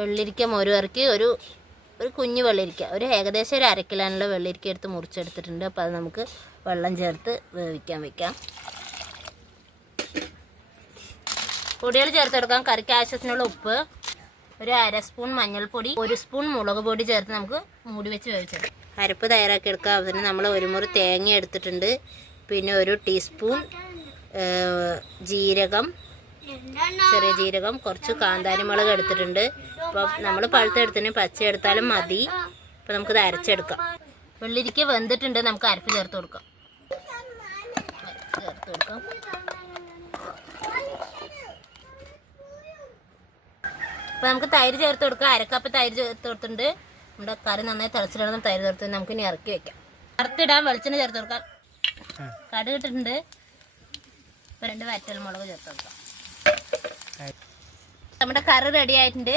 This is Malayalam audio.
വെള്ളിരിക്ക മോര് കറിക്ക് ഒരു കുഞ്ഞു വെള്ളിരിക്ക, ഏകദേശം ഒരു 1/2 കിലോനുള്ള വെള്ളിരിക്ക എടുത്ത് മുറിച്ചെടുത്തിട്ടുണ്ട്. അപ്പോൾ അത് നമുക്ക് വെള്ളം ചേർത്ത് വേവിക്കാൻ വെക്കാം. പൊടികൾ ചേർത്ത് കൊടുക്കാം. കറിക്ക് ആവശ്യത്തിനുള്ള ഉപ്പ്, ഒരു 1/2 സ്പൂൺ മഞ്ഞൾപ്പൊടി, 1 സ്പൂൺ മുളക് പൊടി ചേർത്ത് നമുക്ക് മൂടി വെച്ച് വേവിച്ചെടുക്കാം. അരപ്പ് തയ്യാറാക്കി എടുക്കാം. അതിന് നമ്മൾ 1 മുറി തേങ്ങ എടുത്തിട്ടുണ്ട്. പിന്നെ 1 ടീസ്പൂൺ ജീരകം, ചെറിയ ജീരകം, കുറച്ച് കാന്താരി മുളക് എടുത്തിട്ടുണ്ട്. അപ്പോൾ നമ്മൾ പഴുത്തെടുത്തിന് പച്ച എടുത്താലും മതി. അപ്പോൾ നമുക്കിത് അരച്ചെടുക്കാം. വെള്ളിരിക്ക വെന്തിട്ടുണ്ട്. നമുക്ക് അരപ്പ് ചേർത്ത് കൊടുക്കാം. അപ്പോൾ നമുക്ക് തൈര് ചേർത്ത് കൊടുക്കാം. 1 കപ്പ് തൈര് ചേർത്ത് കൊടുത്തിട്ടുണ്ട്. നമ്മുടെ കറി നന്നായി തിളച്ചിടണം. തൈര് ചേർത്ത് നമുക്ക് ഇനി ഇറക്കി വെക്കാം. വറുത്തിടാൻ വെളിച്ചെണ്ണ ചേർത്ത് കൊടുക്കാം. കടുക് ഇട്ടിട്ടുണ്ട്. 2 വറ്റൽ മുളക് ചേർത്ത് കൊടുക്കാം. നമ്മുടെ കറി റെഡി ആയിട്ടുണ്ട്.